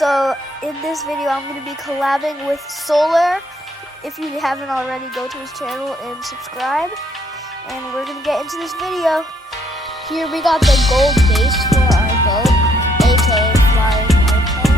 So in this video, I'm going to be collabing with Solair. If you haven't already, go to his channel and subscribe. And we're going to get into this video. Here we got the gold base for our boat, aka flying airplane.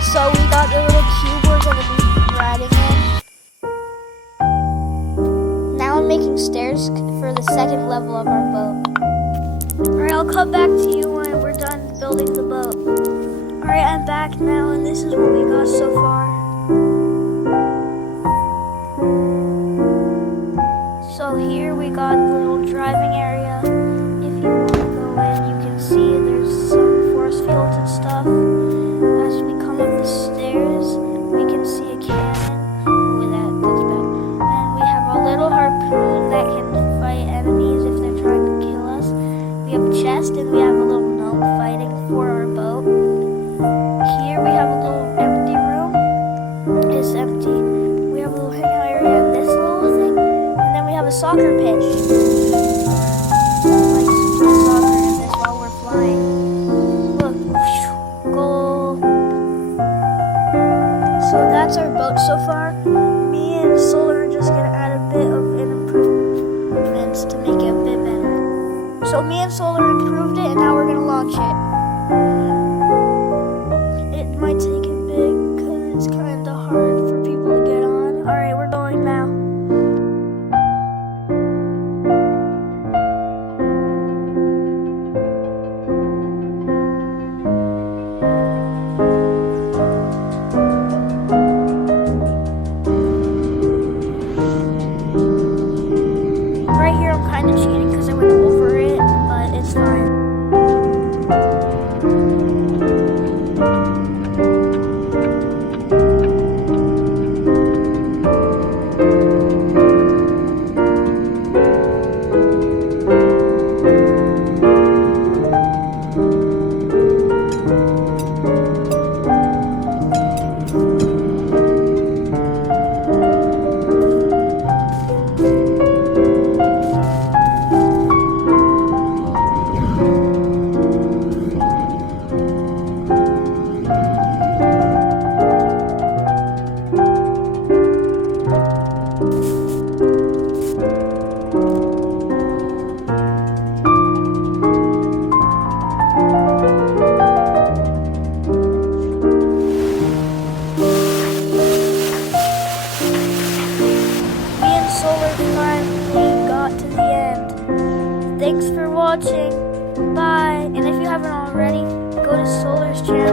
So we got the little cube we're going to be riding in. Now I'm making stairs for the second level of our boat. Alright, I'll come back to you when we're done building the boat. Alright, I'm back now, and this is what we got so far. So here we got the little driving area. If you want to go in, you can see there's some forest fields and stuff. As we come up the stairs, we can see a cannon. Ooh, that's bad. And we have a little harpoon that can fight enemies if they're trying to kill us. We have a chest, and we have a little gnome fighting for our boat. Here we have a little empty room. It's empty. We have a little hangout area in this little thing. And then we have a soccer pitch. Like some soccer in this while we're flying. Look. Goal. So that's our boat so far. Me and Solair are just going to add a bit of improvements to make it a bit better. So me and Solair improved it, and now we're going to launch it. It might take a bit because it's kind of hard for people to get on. Alright, we're going now. Right here I'm kind of cheating because I went over it, but it's fine. Solair finally got to the end. Thanks for watching. Bye. And if you haven't already, go to Solair's channel.